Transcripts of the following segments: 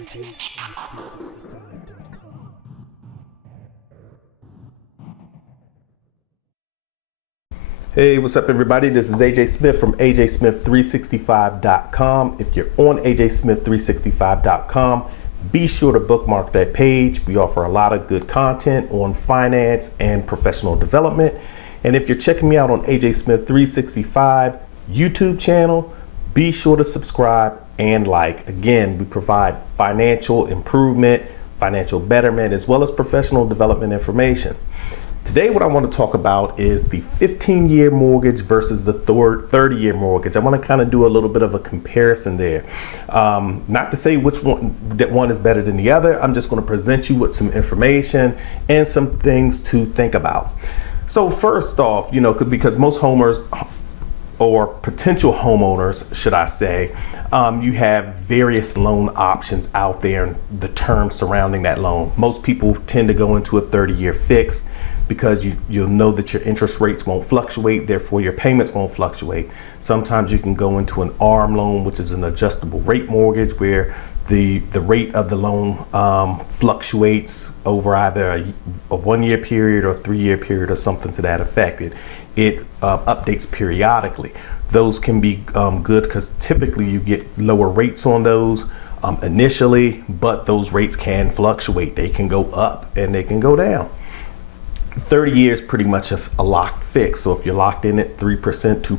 AJSmith365.com. Hey, what's up everybody? This is AJ Smith from AJSmith365.com. If you're on AJSmith365.com, be sure to bookmark that page. We offer a lot of good content on finance and professional development. And if you're checking me out on AJ Smith365 YouTube channel, be sure to subscribe and like. Again, we provide financial improvement, financial betterment, as well as professional development information. Today, what I want to talk about is the 15-year mortgage versus the 30-year mortgage. I want to kind of do a little bit of a comparison there. Not to say which one is better than the other. I'm just going to present you with some information and some things to think about. So first off, because most homers or potential homeowners, should I say, you have various loan options out there and the terms surrounding that loan. Most people tend to go into a 30-year fix because you'll know that your interest rates won't fluctuate, therefore your payments won't fluctuate. Sometimes you can go into an ARM loan, which is an adjustable rate mortgage, where the rate of the loan fluctuates over either a 1-year period or 3-year period or something to that effect. It updates periodically. Those can be good because typically you get lower rates on those initially, but those rates can fluctuate. They can go up and they can go down. 30 years pretty much a locked fix. So if you're locked in at 3%, 2%, or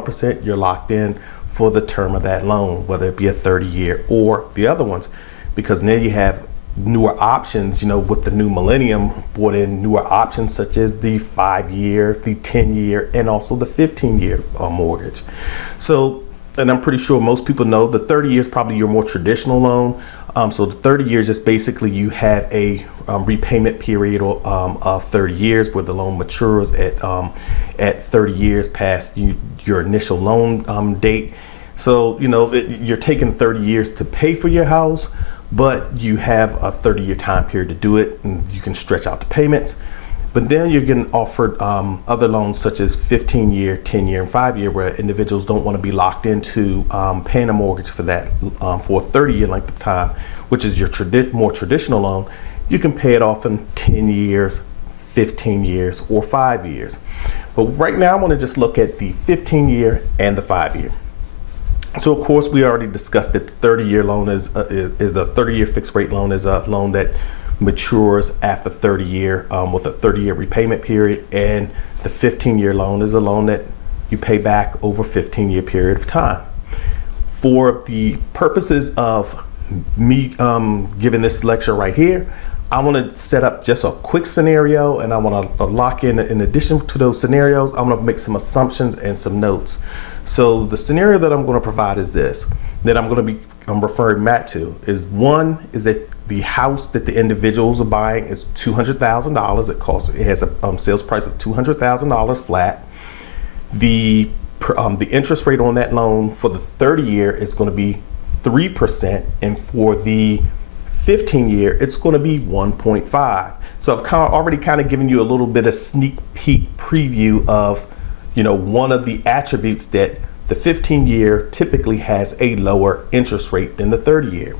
1%, you're locked in for the term of that loan, whether it be a 30-year or the other ones, because now you have newer options, with the new millennium brought in newer options such as the 5-year, the 10-year, and also the 15-year mortgage. So, and I'm pretty sure most people know the 30 years probably your more traditional loan. So the 30 years is basically you have a repayment period of 30 years where the loan matures at 30 years past your initial loan date. So, you're taking 30 years to pay for your house, but you have a 30-year time period to do it, and you can stretch out the payments. But then you're getting offered other loans such as 15-year, 10-year, and 5-year, where individuals don't want to be locked into paying a mortgage for that for a 30-year length of time, which is your more traditional loan. You can pay it off in 10 years, 15 years, or 5 years. But right now I want to just look at the 15-year and the 5-year. So of course we already discussed that the 30-year loan is a 30-year fixed rate loan is a loan that matures after 30 year with a 30-year repayment period, and the 15-year loan is a loan that you pay back over a 15-year period of time. For the purposes of me giving this lecture right here, I want to set up just a quick scenario, and I want to lock in addition to those scenarios, I'm going to make some assumptions and some notes. So the scenario that I'm going to provide is this, that I'm referring back to is one is that the house that the individuals are buying is $200,000. It has a sales price of $200,000 flat. The interest rate on that loan for the 30-year is going to be 3%, and for the 15-year it's going to be 1.5. So I've already given you a little bit of sneak peek preview of one of the attributes that the 15-year typically has a lower interest rate than the 30-year.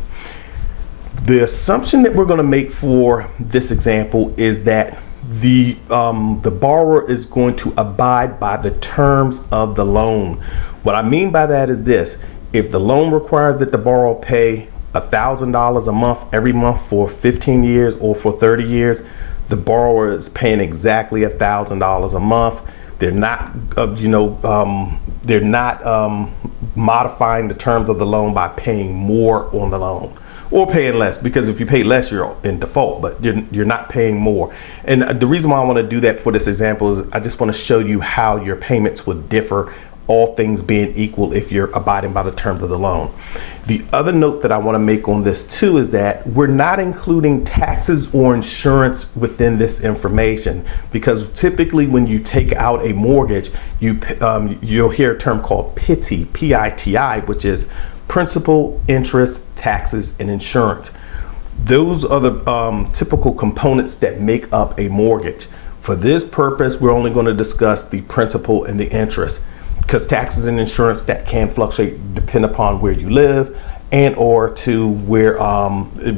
The assumption that we're going to make for this example is that the borrower is going to abide by the terms of the loan. What I mean by that is this: if the loan requires that the borrower pay $1,000 a month every month for 15 years or for 30 years, the borrower is paying exactly $1,000 a month. They're not, modifying the terms of the loan by paying more on the loan or paying less, because if you pay less, you're in default, but you're not paying more. And the reason why I want to do that for this example is I just want to show you how your payments would differ, all things being equal, if you're abiding by the terms of the loan. The other note that I want to make on this too is that we're not including taxes or insurance within this information, because typically when you take out a mortgage, you'll hear a term called PITI, P-I-T-I, which is principal, interest, taxes, and insurance. Those are the typical components that make up a mortgage. For this purpose, we're only going to discuss the principal and the interest, because taxes and insurance, that can fluctuate depending upon where you live and or to where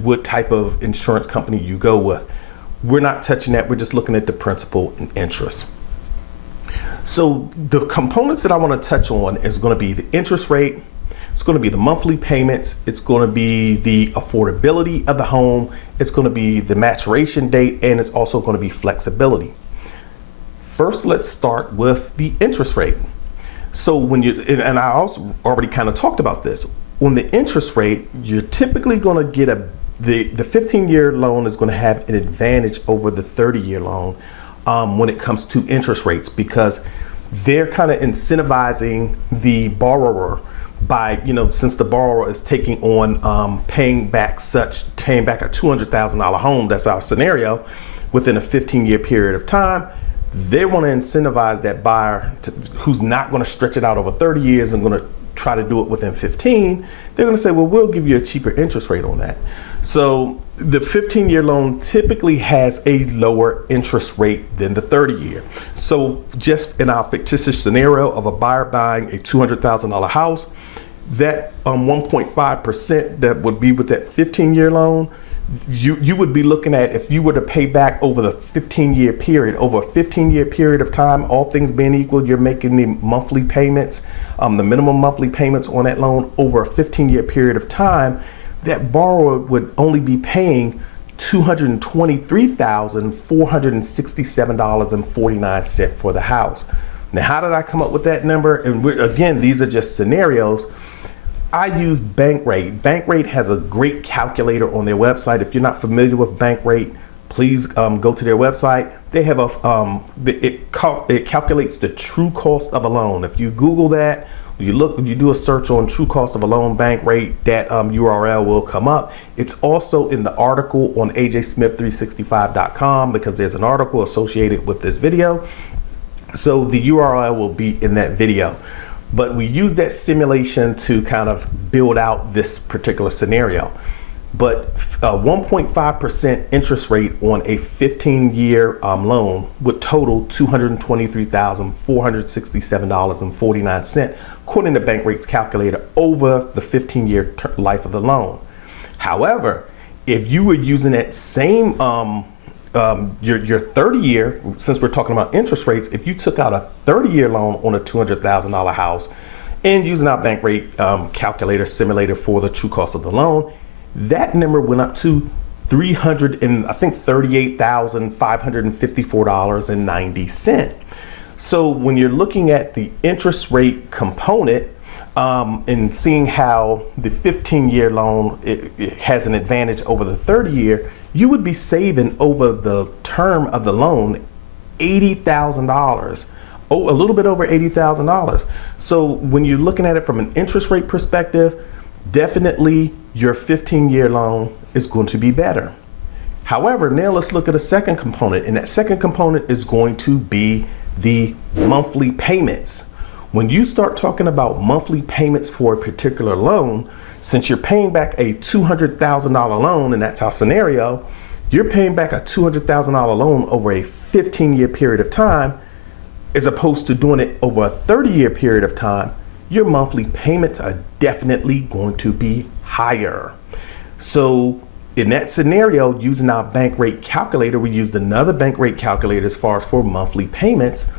what type of insurance company you go with. We're not touching that. We're just looking at the principal and interest. So the components that I want to touch on is going to be the interest rate, it's going to be the monthly payments, it's going to be the affordability of the home, it's going to be the maturation date, and it's also going to be flexibility. First, let's start with the interest rate. So when you, and I also already kind of talked about this, on the interest rate, you're typically going to get the 15-year loan is going to have an advantage over the 30-year loan when it comes to interest rates, because they're kind of incentivizing the borrower by, since the borrower is taking on paying back a $200,000 home, that's our scenario, within a 15-year period of time. They want to incentivize that buyer who's not going to stretch it out over 30 years and going to try to do it within 15. They're going to say, well, we'll give you a cheaper interest rate on that. So the 15-year loan typically has a lower interest rate than the 30-year. So just in our fictitious scenario of a buyer buying a $200,000 house, that 1.5% that would be with that 15-year loan, you would be looking at, if you were to pay back over the 15-year period, over a 15-year period of time, all things being equal, you're making the monthly payments, the minimum monthly payments on that loan over a 15-year period of time, that borrower would only be paying $223,467.49 for the house. Now, how did I come up with that number? And again, these are just scenarios. I use Bankrate. Bankrate has a great calculator on their website. If you're not familiar with Bankrate, please go to their website. They have it calculates the true cost of a loan. If you Google that, you do a search on true cost of a loan, Bankrate, that URL will come up. It's also in the article on ajsmith365.com, because there's an article associated with this video. So the URL will be in that video. But we use that simulation to kind of build out this particular scenario. But a 1.5% interest rate on a 15-year loan would total $223,467.49, according to Bankrate's calculator, over the 15-year life of the loan. However, if you were using that same your 30-year, since we're talking about interest rates, if you took out a 30-year loan on a $200,000 house and using our Bankrate calculator simulator for the true cost of the loan, that number went up to $338,554.90. So when you're looking at the interest rate component and seeing how the 15-year loan it has an advantage over the 30-year, you would be saving over the term of the loan $80,000, a little bit over $80,000. So when you're looking at it from an interest rate perspective, definitely your 15-year loan is going to be better. However, now let's look at a second component, and that second component is going to be the monthly payments. When you start talking about monthly payments for a particular loan, since you're paying back a $200,000 loan, and that's our scenario, you're paying back a $200,000 loan over a 15-year period of time, as opposed to doing it over a 30-year period of time, your monthly payments are definitely going to be higher. So in that scenario, using our Bankrate calculator, we used another Bankrate calculator as far as for monthly payments.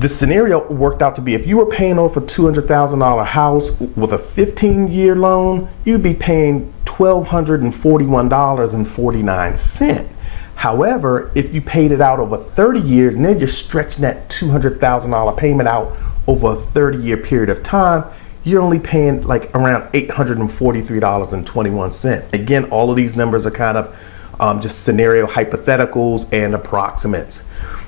The scenario worked out to be, if you were paying off a $200,000 house with a 15-year loan, you'd be paying $1,241.49. However, if you paid it out over 30 years, and then you're stretching that $200,000 payment out over a 30-year period of time, you're only paying like around $843.21. Again, all of these numbers are kind of just scenario hypotheticals and approximates.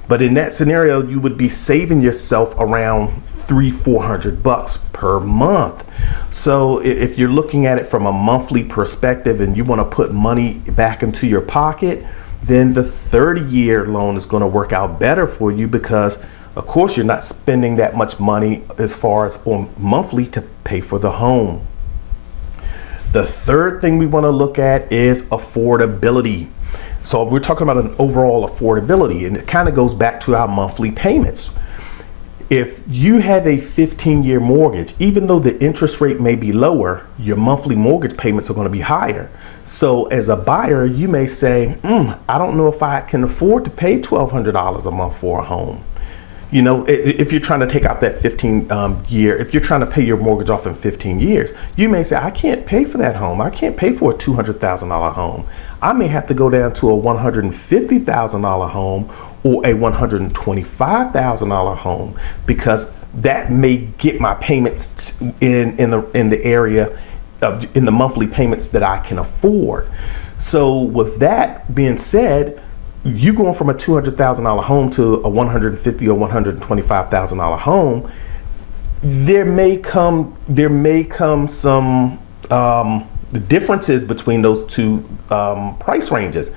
But in that scenario, you would be saving yourself around $300-400 per month. So if you're looking at it from a monthly perspective and you want to put money back into your pocket, then the 30-year loan is going to work out better for you, because of course you're not spending that much money as far as on monthly to pay for the home. The third thing we want to look at is affordability. So we're talking about an overall affordability, and it kind of goes back to our monthly payments. If you have a 15-year mortgage, even though the interest rate may be lower, your monthly mortgage payments are going to be higher. So as a buyer, you may say, I don't know if I can afford to pay $1,200 a month for a home. You know, if you're trying to take out that 15-year, if you're trying to pay your mortgage off in 15 years, you may say, I can't pay for that home. I can't pay for a $200,000 home. I may have to go down to a $150,000 home or a $125,000 home, because that may get my payments in the area of in the monthly payments that I can afford. So with that being said, you going from a $200,000 home to a $150,000 or $125,000 home, there may come some the differences between those two price ranges.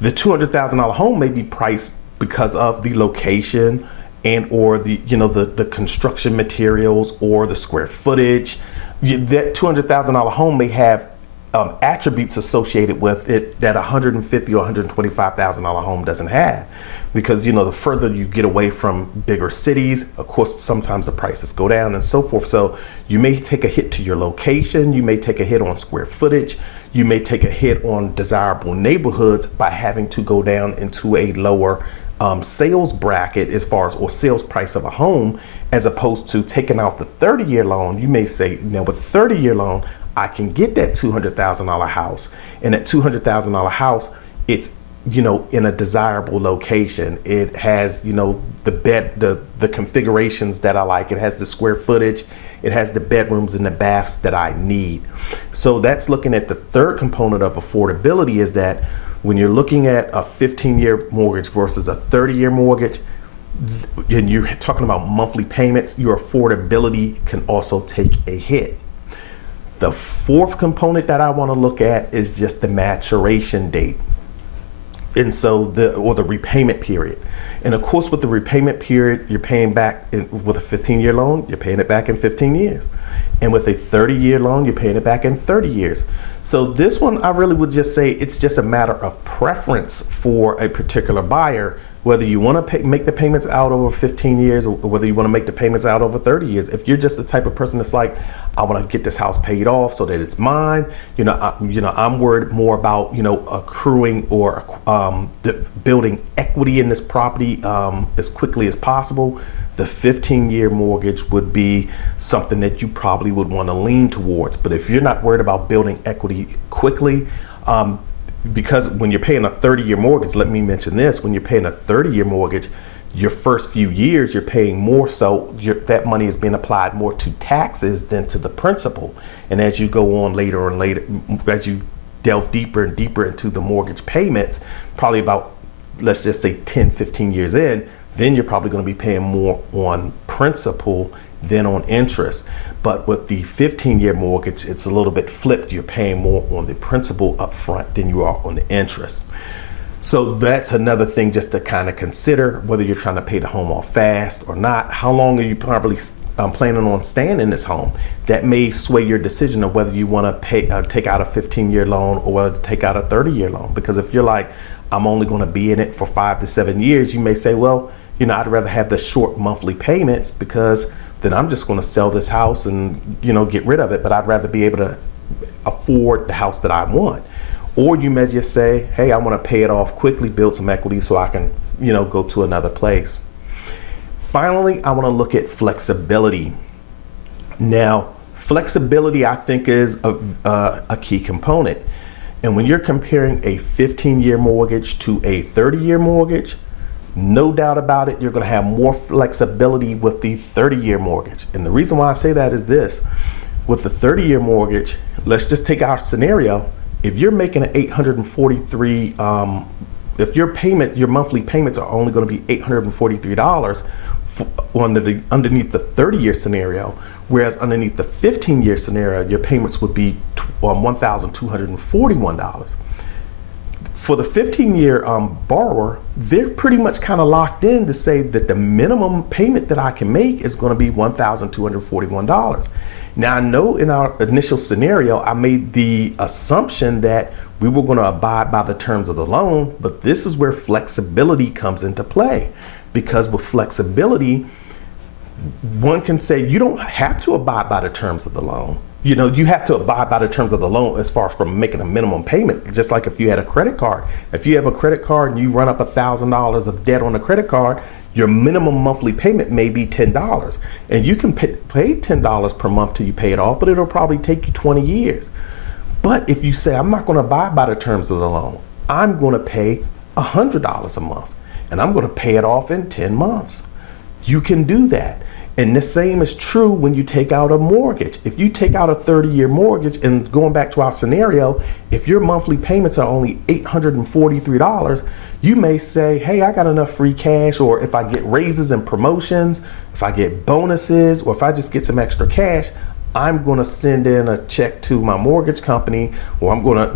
The $200,000 home may be priced because of the location and or the construction materials or the square footage. That $200,000 home may have attributes associated with it that a $150,000 or $125,000 home doesn't have, because the further you get away from bigger cities, of course, sometimes the prices go down and so forth. So you may take a hit to your location, you may take a hit on square footage, you may take a hit on desirable neighborhoods by having to go down into a lower sales bracket as far as or sales price of a home, as opposed to taking out the 30-year loan. You may say, now with a 30-year loan, I can get that $200,000 house, and that $200,000 house, it's in a desirable location. It has the bed, the configurations that I like. It has the square footage. It has the bedrooms and the baths that I need. So that's looking at the third component of affordability, is that when you're looking at a 15-year mortgage versus a 30-year mortgage, and you're talking about monthly payments, your affordability can also take a hit. The fourth component that I want to look at is just the maturation date. And so the repayment period. And of course, with the repayment period, you're paying back with a 15-year loan, you're paying it back in 15 years. And with a 30-year loan, you're paying it back in 30 years. So this one, I really would just say it's just a matter of preference for a particular buyer, whether you want to make the payments out over 15 years or whether you want to make the payments out over 30 years. If you're just the type of person that's like, I want to get this house paid off so that it's mine, I'm worried more about accruing or building equity in this property as quickly as possible. The 15-year mortgage would be something that you probably would want to lean towards. But if you're not worried about building equity quickly, because when you're paying a 30-year mortgage, let me mention this, when you're paying a 30-year mortgage, your first few years you're paying more, so that money is being applied more to taxes than to the principal. And as you go on later and later, as you delve deeper and deeper into the mortgage payments, probably about, let's just say 10, 15 years in, then you're probably going to be paying more on principal than on interest. But with the 15-year mortgage, it's a little bit flipped. You're paying more on the principal up front than you are on the interest. So that's another thing just to kind of consider, whether you're trying to pay the home off fast or not. How long are you probably planning on staying in this home? That may sway your decision of whether you want to take out a 15-year loan or whether to take out a 30-year loan. Because if you're like, I'm only going to be in it for 5 to 7 years, you may say, well, I'd rather have the short monthly payments, because then I'm just going to sell this house and get rid of it. But I'd rather be able to afford the house that I want. Or you may just say, hey, I want to pay it off quickly, build some equity so I can go to another place. Finally, I want to look at flexibility. Now, flexibility, I think, is a key component. And when you're comparing a 15-year mortgage to a 30-year mortgage, no doubt about it, you're going to have more flexibility with the 30-year mortgage. And the reason why I say that is this. With the 30-year mortgage, let's just take our scenario. If you're making an $843, if your monthly payments are only going to be $843 underneath the 30-year scenario, whereas underneath the 15-year scenario, your payments would be $1,241. For the 15-year borrower, they're pretty much kind of locked in to say that the minimum payment that I can make is going to be $1,241. Now, I know in our initial scenario, I made the assumption that we were going to abide by the terms of the loan, but this is where flexibility comes into play. Because with flexibility, one can say you don't have to abide by the terms of the loan. You know, you have to abide by the terms of the loan as far as from making a minimum payment. Just like if you had a credit card. If you have a credit card and you run up $1,000 of debt on a credit card, your minimum monthly payment may be $10. And you can pay $10 per month till you pay it off, but it'll probably take you 20 years. But if you say, I'm not going to abide by the terms of the loan, I'm going to pay $100 a month and I'm going to pay it off in 10 months. You can do that. And the same is true when you take out a mortgage. If you take out a 30-year mortgage, and going back to our scenario, if your monthly payments are only $843, you may say, hey, I got enough free cash, or if I get raises and promotions, if I get bonuses, or if I just get some extra cash, I'm going to send in a check to my mortgage company, or I'm going to,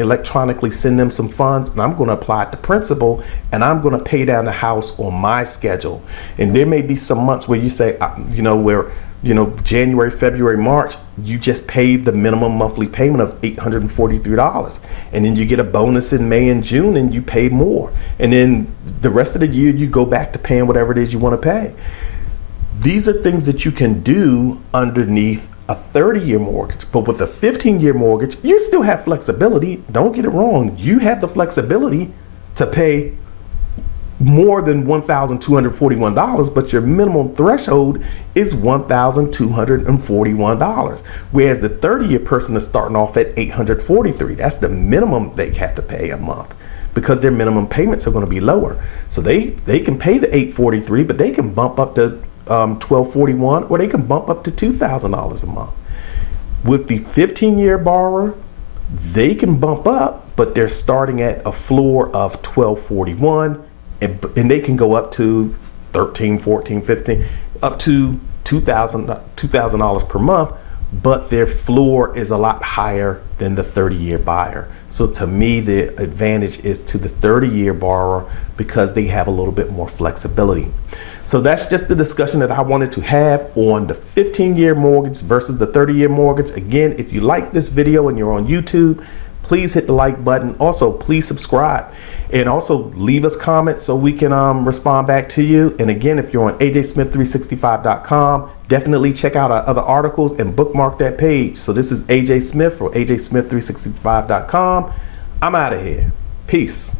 electronically send them some funds, and I'm going to apply it to principal, and I'm going to pay down the house on my schedule. And there may be some months where you say, January, February, March, you just paid the minimum monthly payment of $843. And then you get a bonus in May and June and you pay more. And then the rest of the year, you go back to paying whatever it is you want to pay. These are things that you can do underneath a 30-year mortgage. But with a 15-year mortgage, you still have flexibility. Don't get it wrong. You have the flexibility to pay more than $1,241, but your minimum threshold is $1,241. Whereas the 30-year person is starting off at $843. That's the minimum they have to pay a month, because their minimum payments are going to be lower. So they can pay the $843, but they can bump up to $1,241, or they can bump up to $2,000 a month. With the 15-year borrower, they can bump up, but they're starting at a floor of $1,241, and they can go up to $1,300, $1,400, $1,500, up to $2,000 per month, but their floor is a lot higher than the 30-year buyer. So to me, the advantage is to the 30-year borrower because they have a little bit more flexibility. So that's just the discussion that I wanted to have on the 15-year mortgage versus the 30-year mortgage. Again, if you like this video and you're on YouTube, please hit the like button. Also, please subscribe, and also leave us comments so we can respond back to you. And again, if you're on ajsmith365.com, definitely check out our other articles and bookmark that page. So this is AJ Smith for ajsmith365.com. I'm out of here. Peace.